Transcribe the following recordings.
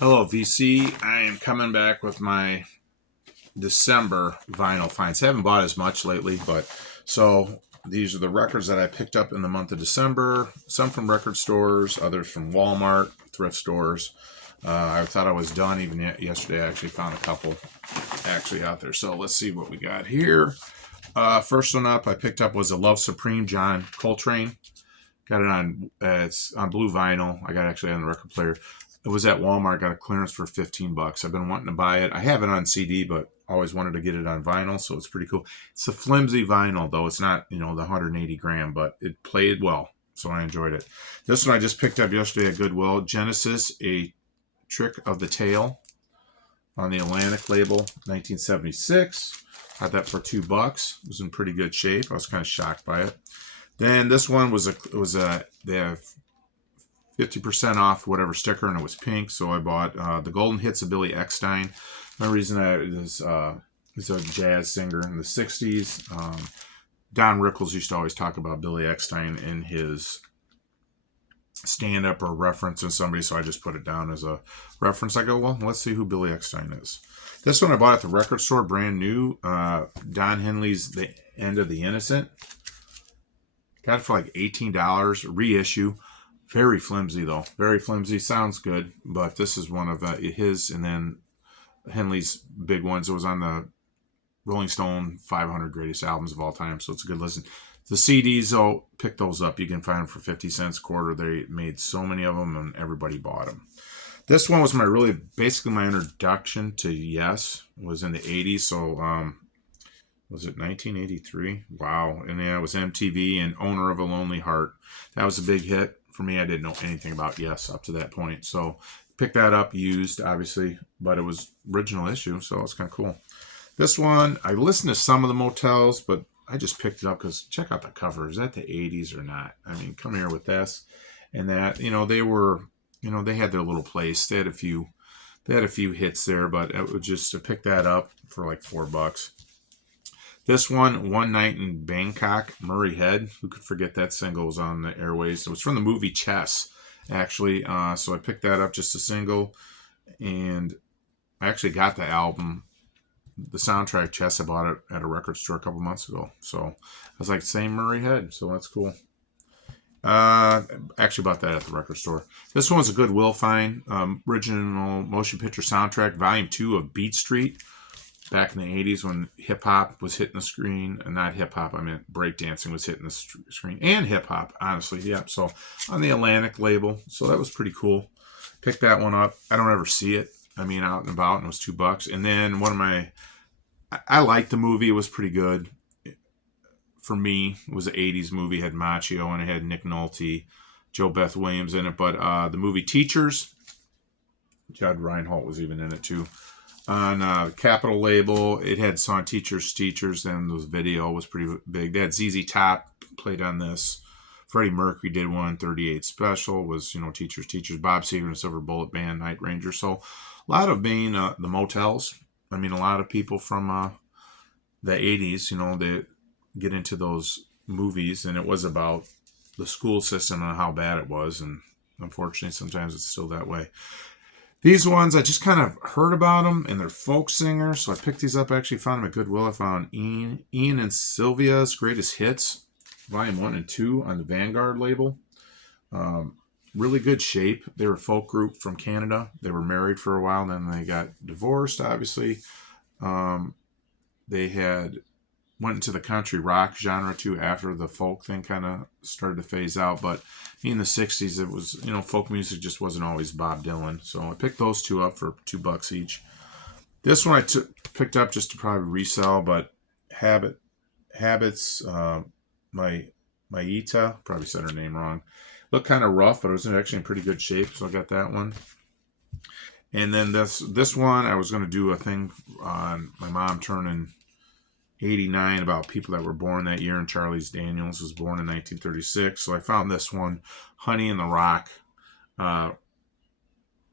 Hello, VC. I am coming back with my December vinyl finds. I haven't bought as much lately, but so these are the records that I picked up in the month of December. Some from record stores, others from Walmart, thrift stores. I thought I was done even yesterday. I actually found a couple actually out there. So let's see what we got here. First one up I picked up was a Love Supreme John Coltrane. Got it on it's on blue vinyl. I got it actually on the record player. It was at Walmart. Got a clearance for $15. I've been wanting to buy it. I have it on CD, but always wanted to get it on vinyl, so it's pretty cool. It's a flimsy vinyl, though. It's not the 180 gram, but it played well, so I enjoyed it. This one I just picked up yesterday at Goodwill. Genesis, A Trick of the Tail on the Atlantic label, 1976. Got that for $2. It was in pretty good shape. I was kind of shocked by it. Then this one was they have 50% off whatever sticker, and it was pink. So I bought the Golden Hits of Billy Eckstine. My reason is he's a jazz singer in the '60s. Don Rickles used to always talk about Billy Eckstine in his stand-up or reference in somebody, so I just put it down as a reference. I go, well, let's see who Billy Eckstine is. This one I bought at the record store, brand new. Don Henley's The End of the Innocent. Got it for like $18, reissue. Very flimsy though, very flimsy. Sounds good, but this is one of his, and then Henley's big ones. It was on the Rolling Stone 500 Greatest Albums of All Time, so it's a good listen. The CDs, though, pick those up. You can find them for 50 cents a quarter. They made so many of them, and everybody bought them. This one was basically my introduction to Yes. It was in the 80s, so was it 1983? Wow. And yeah, it was MTV and Owner of a Lonely Heart. That was a big hit. For me, I didn't know anything about Yes up to that point. So picked that up, used, obviously, but it was original issue, so it's kind of cool. This one, I listened to some of the Motels, but I just picked it up because check out the cover. Is that the 80s or not? I mean, come here with this and that. They were, they had their little place. They had a few hits there, but it was just to pick that up for like $4. This One Night in Bangkok, Murray Head. Who could forget that single was on the airways? It was from the movie Chess, actually. So I picked that up, just a single. And I actually got the album, the soundtrack Chess. I bought it at a record store a couple months ago. So I was like, same Murray Head. So that's cool. Actually bought that at the record store. This one's a Goodwill find. Original motion picture soundtrack, volume 2 of Beat Street. Back in the 80s when hip-hop was hitting the screen. And not hip-hop, I meant breakdancing was hitting the screen. And hip-hop, honestly. Yeah, so on the Atlantic label. So that was pretty cool. Picked that one up. I don't ever see it. I mean, out and about, and it was $2. And then I liked the movie. It was pretty good. For me, it was an 80s movie. It had Macchio, and it had Nick Nolte, Joe Beth Williams in it. But the movie Teachers, Judd Reinhold was even in it too. On Capitol label, it had song Teachers, and the video was pretty big. They had ZZ Top played on this. Freddie Mercury did one. 38 Special was, Teachers. Bob Seger and Silver Bullet Band, Night Ranger. So a lot of being the Motels. I mean, a lot of people from the 80s, they get into those movies, and it was about the school system and how bad it was. And unfortunately, sometimes it's still that way. These ones, I just kind of heard about them, and they're folk singers, so I picked these up. I actually found them at Goodwill. I found Ian and Sylvia's Greatest Hits, Volume 1 and 2 on the Vanguard label. Really good shape. They were a folk group from Canada. They were married for a while, then they got divorced, obviously. They went into the country rock genre too after the folk thing kind of started to phase out. But in the 60s, it was, folk music just wasn't always Bob Dylan. So I picked those two up for $2 each. This one I picked up just to probably resell, but Habits, Maita, probably said her name wrong. Looked kind of rough, but it was actually in pretty good shape, so I got that one. And then this one, I was going to do a thing on my mom turning 89 about people that were born that year, and Charles Daniels was born in 1936. So I found this one, Honey in the Rock, from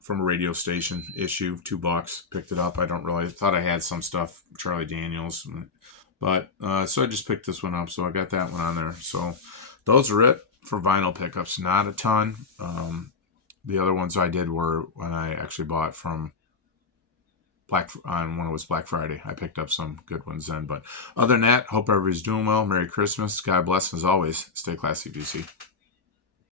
a radio station issue, $2. Picked it up. I thought I had some stuff, Charlie Daniels, but so I just picked this one up. So I got that one on there. So those are it for vinyl pickups. Not a ton. The other ones I did were when I actually bought from when it was Black Friday. I picked up some good ones then. But other than that, hope everybody's doing well. Merry Christmas. God bless. And as always, stay classy, BC.